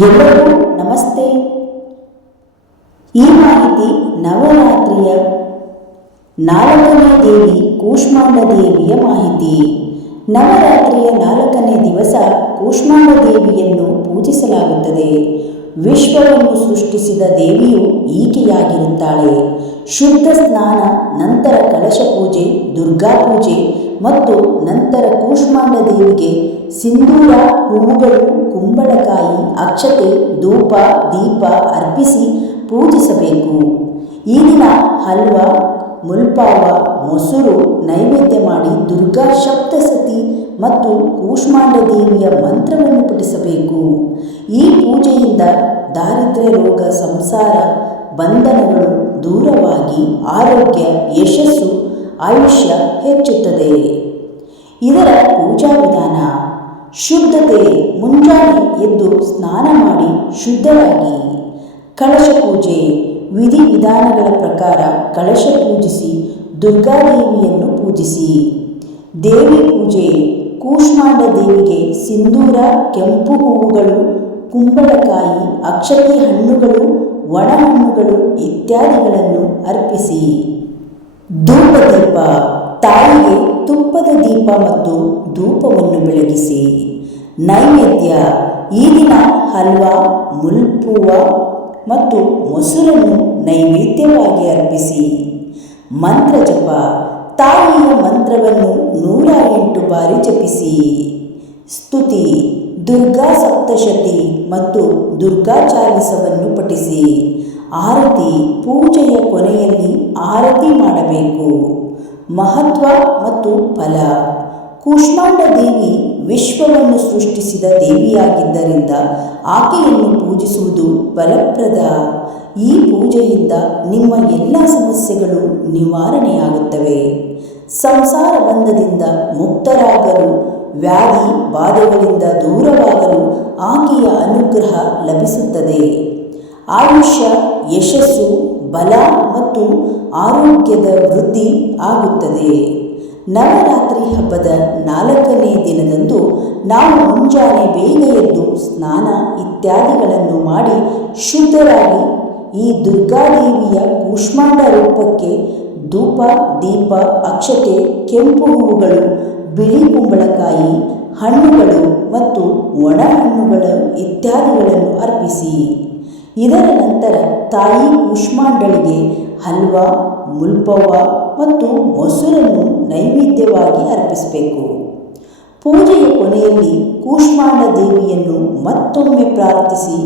ಎಲ್ಲರಿಗೂ ನಮಸ್ತೆ. ಈ ಮಾಹಿತಿ ನವರಾತ್ರಿಯ ನಾಲ್ಕನೇ ದೇವಿ ಕೂಷ್ಮಾಂಡ ದೇವಿಯ ಮಾಹಿತಿ. ನವರಾತ್ರಿಯ ನಾಲ್ಕನೇ ದಿವಸ ಕೂಷ್ಮಾಂಡ ದೇವಿಯನ್ನು ಪೂಜಿಸಲಾಗುತ್ತದೆ. ವಿಶ್ವವನ್ನು ಸೃಷ್ಟಿಸಿದ ದೇವಿಯು ಈಕೆಯಾಗಿರುತ್ತಾಳೆ. ಶುದ್ಧ ಸ್ನಾನ, ನಂತರ ಕಲಶ ಪೂಜೆ, ದುರ್ಗಾ ಪೂಜೆ ಮತ್ತು ನಂತರ ಕೂಷ್ಮಾಂಡ ದೇವಿಗೆ ಸಿಂಧೂರ ಹೂವುಗಳು ಕುಂಬಳಕಾಯಿ, ಅಕ್ಷತೆ, ಧೂಪ, ದೀಪ ಅರ್ಪಿಸಿ ಪೂಜಿಸಬೇಕು. ಈ ದಿನ ಹಲ್ವ, ಮುಲ್ಪಾವ, ಮೊಸರು ನೈವೇದ್ಯ ಮಾಡಿ ದುರ್ಗಾ ಸಪ್ತಸತಿ ಮತ್ತು ಕೂಷ್ಮಾಂಡ ದೇವಿಯ ಮಂತ್ರವನ್ನು ಪಠಿಸಬೇಕು. ಈ ಪೂಜೆಯಿಂದ ದಾರಿದ್ರ್ಯ ರೋಗ, ಸಂಸಾರ, ಬಂಧನಗಳು ದೂರವಾಗಿ ಆರೋಗ್ಯ, ಯಶಸ್ಸು, ಆಯುಷ್ಯ ಹೆಚ್ಚುತ್ತದೆ. ಇದರ ಪೂಜಾ ವಿಧಾನ ಶುದ್ಧತೆ ಮುಂಜಾನೆ ಎದ್ದು ಸ್ನಾನ ಮಾಡಿ ಶುದ್ಧರಾಗಿ. ಕಳಶ ಪೂಜೆ ವಿಧಿವಿಧಾನಗಳ ಪ್ರಕಾರ ಕಳಶ ಪೂಜಿಸಿ ದುರ್ಗಾದೇವಿಯನ್ನು ಪೂಜಿಸಿ. ದೇವಿ ಪೂಜೆ ಕೂಷ್ಮಾಂಡ ದೇವಿಗೆ ಸಿಂಧೂರ, ಕೆಂಪು ಹೂವುಗಳು, ಕುಂಬಳಕಾಯಿ, ಅಕ್ಷತೆ ಹಣ್ಣುಗಳು, ಒಣ ಹಣ್ಣುಗಳು ಇತ್ಯಾದಿಗಳನ್ನು ಅರ್ಪಿಸಿ. ಧೂಪದೀಪ ತಾಯಿಗೆ ತುಪ್ಪದ ದೀಪ ಮತ್ತು ಧೂಪವನ್ನು ಬೆಳಗಿಸಿ. ನೈವೇದ್ಯ. ಈ ದಿನ ಹಲ್ವಾ, ಮುಲ್ಪೂವ ಮತ್ತು ಮೊಸರನ್ನು ನೈವೇದ್ಯವಾಗಿ ಅರ್ಪಿಸಿ. ಮಂತ್ರ ಜಪ. ತಾಯಿಯ ಮಂತ್ರವನ್ನು ನೂರ ಎಂಟು ಬಾರಿ ಜಪಿಸಿ. ಸ್ತುತಿ. ದುರ್ಗಾ ಸಪ್ತಶತಿ ಮತ್ತು ದುರ್ಗಾ ಚಾಲಿಸವನ್ನು ಪಠಿಸಿ. ಆರತಿ. ಪೂಜೆಯ ಕೊನೆಯಲ್ಲಿ ಆರತಿ ಮಾಡಬೇಕು. ಮಹತ್ವ ಮತ್ತು ಫಲ. ಕೂಷ್ಮಾಂಡ ದೇವಿ ವಿಶ್ವವನ್ನು ಸೃಷ್ಟಿಸಿದ ದೇವಿಯಾಗಿದ್ದರಿಂದ ಆಕೆಯನ್ನು ಪೂಜಿಸುವುದು ಫಲಪ್ರದ. ಈ ಪೂಜೆಯಿಂದ ನಿಮ್ಮ ಎಲ್ಲ ಸಮಸ್ಯೆಗಳು ನಿವಾರಣೆಯಾಗುತ್ತವೆ. ಸಂಸಾರ ಬಂಧದಿಂದ ಮುಕ್ತರಾಗಲು, ವ್ಯಾಧಿ ಬಾಧೆಗಳಿಂದ ದೂರವಾಗಲು ಆಕೆಯ ಅನುಗ್ರಹ ಲಭಿಸುತ್ತದೆ. ಆಯುಷ್ಯ, ಯಶಸ್ಸು, ಬಲ ಮತ್ತು ಆರೋಗ್ಯದ ವೃದ್ಧಿ ಆಗುತ್ತದೆ. ನವರಾತ್ರಿ ಹಬ್ಬದ ನಾಲ್ಕನೇ ದಿನದಂದು ನಾವು ಮುಂಜಾನೆ ಬೇಗ ಎದ್ದು ಸ್ನಾನ ಇತ್ಯಾದಿಗಳನ್ನು ಮಾಡಿ ಶುದ್ಧರಾಗಿ ಈ ದುರ್ಗಾದೇವಿಯ ಕೂಷ್ಮಾಂಡ ರೂಪಕ್ಕೆ ಧೂಪ, ದೀಪ, ಅಕ್ಷತೆ, ಕೆಂಪು ಹೂವುಗಳು, ಬಿಳಿ ಕುಂಬಳಕಾಯಿ, ಹಣ್ಣುಗಳು ಮತ್ತು ಒಣ ಹಣ್ಣುಗಳು ಇತ್ಯಾದಿಗಳನ್ನು ಅರ್ಪಿಸಿ. ಇದರ ನಂತರ ತಾಯಿ ಕೂಷ್ಮಾಂಡಳಿಗೆ ಹಲ್ವಾ, ಮುಲ್ಪವ್ವ ಮತ್ತು ಮೊಸರನ್ನು ನೈವೇದ್ಯವಾಗಿ ಅರ್ಪಿಸಬೇಕು. ಪೂಜೆಯ ಕೊನೆಯಲ್ಲಿ ಕೂಷ್ಮಾಂಡ ದೇವಿಯನ್ನು ಮತ್ತೊಮ್ಮೆ ಪ್ರಾರ್ಥಿಸಿ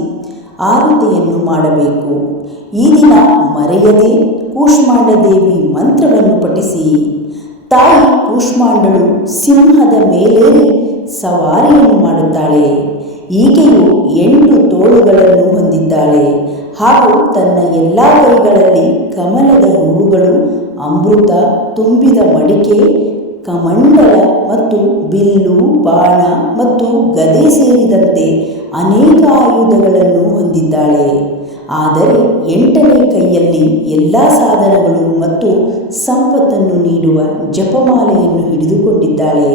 ಆರತಿಯನ್ನು ಮಾಡಬೇಕು. ಈ ದಿನ ಮರೆಯದೆ ಕೂಷ್ಮಾಂಡ ದೇವಿ ಮಂತ್ರವನ್ನು ಪಠಿಸಿ, ತಾಯಿ ಕೂಷ್ಮಾಂಡಳು ಸಿಂಹದ ಮೇಲೇರಿ ಸವಾರಿಯನ್ನು ಮಾಡುತ್ತಾಳೆ. ಈಕೆಯು ಎಂಟು ತೋಳುಗಳನ್ನು ಹೊಂದಿದ್ದಾಳೆ. ಹಾಗೂ ತನ್ನ ಎಲ್ಲ ಕೈಗಳಲ್ಲಿ ಕಮಲದ ಹೂವುಗಳು ಅಮೃತ, ತುಂಬಿದ ಮಡಿಕೆ, ಕಮಂಡಲ ಮತ್ತು ಬಿಲ್ಲು, ಬಾಣ ಮತ್ತು ಗದೆ ಸೇರಿದಂತೆ ಅನೇಕ ಆಯುಧಗಳನ್ನು ಹೊಂದಿದ್ದಾಳೆ. ಆದರೆ ಎಂಟನೇ ಕೈಯಲ್ಲಿ ಎಲ್ಲ ಸಾಧನಗಳು ಮತ್ತು ಸಂಪತ್ತನ್ನು ನೀಡುವ ಜಪಮಾಲೆಯನ್ನು ಹಿಡಿದುಕೊಂಡಿದ್ದಾಳೆ.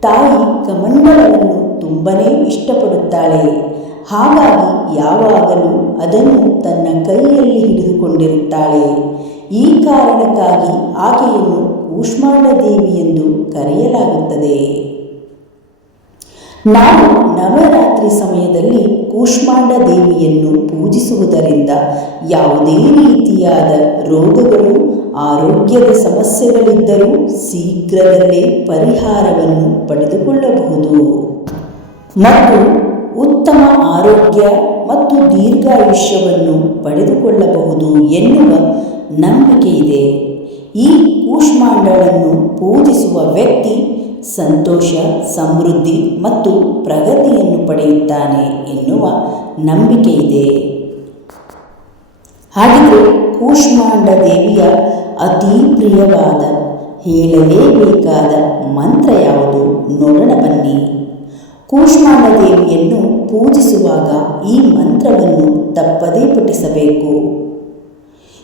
ತಾಯಿ ಕಮಂಡಲವನ್ನು ತುಂಬನೇ ಇಷ್ಟಪಡುತ್ತಾಳೆ. ಹಾಗಾಗಿ ಯಾವಾಗಲೂ ಅದನ್ನು ತನ್ನ ಕೈಯಲ್ಲಿ ಹಿಡಿದುಕೊಂಡಿರುತ್ತಾಳೆ. ಈ ಕಾರಣಕ್ಕಾಗಿ ಆಕೆಯನ್ನು ಕೂಷ್ಮಾಂಡ ದೇವಿ ಎಂದು ಕರೆಯಲಾಗುತ್ತದೆ. ನಾವು ನವರಾತ್ರಿ ಸಮಯದಲ್ಲಿ ಕೂಷ್ಮಾಂಡ ದೇವಿಯನ್ನು ಪೂಜಿಸುವುದರಿಂದ ಯಾವುದೇ ರೀತಿಯಾದ ರೋಗಗಳು, ಆರೋಗ್ಯದ ಸಮಸ್ಯೆಗಳಿದ್ದರೂ ಶೀಘ್ರದಲ್ಲೇ ಪರಿಹಾರವನ್ನು ಪಡೆದುಕೊಳ್ಳಬಹುದು. ಮತ್ತು ಉತ್ತಮ ಆರೋಗ್ಯ ಮತ್ತು ದೀರ್ಘಾಯುಷ್ಯವನ್ನು ಪಡೆದುಕೊಳ್ಳಬಹುದು ಎನ್ನುವ ನಂಬಿಕೆ ಇದೆ ಈ ಕೂಷ್ಮಾಂಡಳನ್ನು ಪೂಜಿಸುವ ವ್ಯಕ್ತಿ ಸಂತೋಷ, ಸಮೃದ್ಧಿ ಮತ್ತು ಪ್ರಗತಿಯನ್ನು ಪಡೆಯುತ್ತಾನೆ ಎನ್ನುವ ನಂಬಿಕೆ ಇದೆ ಹಾಗಿದ್ರೆ ಕೂಷ್ಮಾಂಡ ದೇವಿಯ ಅತಿ ಪ್ರಿಯವಾದ, ಹೇಳಲೇಬೇಕಾದ ಮಂತ್ರ ಯಾವುದು? ನೋಡೋಣ ಬನ್ನಿ. ಕೂಷ್ಮಾಂಡ ದೇವಿಯನ್ನು ಪೂಜಿಸುವಾಗ ಈ ಮಂತ್ರವನ್ನು ತಪ್ಪದೇ ಪಠಿಸಬೇಕು.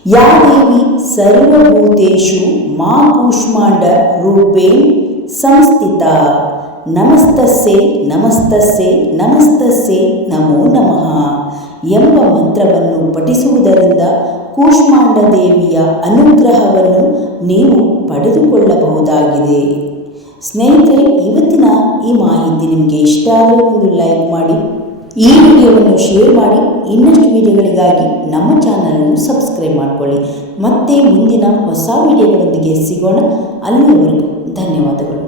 ಯಾ ದೇವಿ ಸರ್ವಭೂತೇಶು ಮಾ ಕೂಷ್ಮಾಂಡ ರೂಪೇ ಸಂಸ್ಥಿತ. ನಮಸ್ತಸ್ಸೆ ನಮಸ್ತಸ್ಸೆ ನಮಸ್ತಸ್ಸೆ, ನಮೋ ನಮಃ ಎಂಬ ಮಂತ್ರವನ್ನು ಪಠಿಸುವುದರಿಂದ ಕೂಷ್ಮಾಂಡ ದೇವಿಯ ಅನುಗ್ರಹವನ್ನು ನೀವು ಪಡೆದುಕೊಳ್ಳಬಹುದಾಗಿದೆ. ಸ್ನೇಹಿತರೆ, ಇವತ್ತಿನ ನಿಮಗೆ ಇಷ್ಟ ಆದರೆ ಒಂದು ಲೈಕ್ ಮಾಡಿ, ಈ ವಿಡಿಯೋವನ್ನು ಶೇರ್ ಮಾಡಿ, ಇನ್ನಷ್ಟು ವಿಡಿಯೋಗಳಿಗಾಗಿ ನಮ್ಮ ಚಾನಲನ್ನು ಸಬ್ಸ್ಕ್ರೈಬ್ ಮಾಡಿಕೊಳ್ಳಿ. ಮತ್ತೆ ಮುಂದಿನ ಹೊಸ ವಿಡಿಯೋಗಳೊಂದಿಗೆ ಸಿಗೋಣ. ಅಲ್ಲಿಯವರೆಗೂ ಧನ್ಯವಾದಗಳು.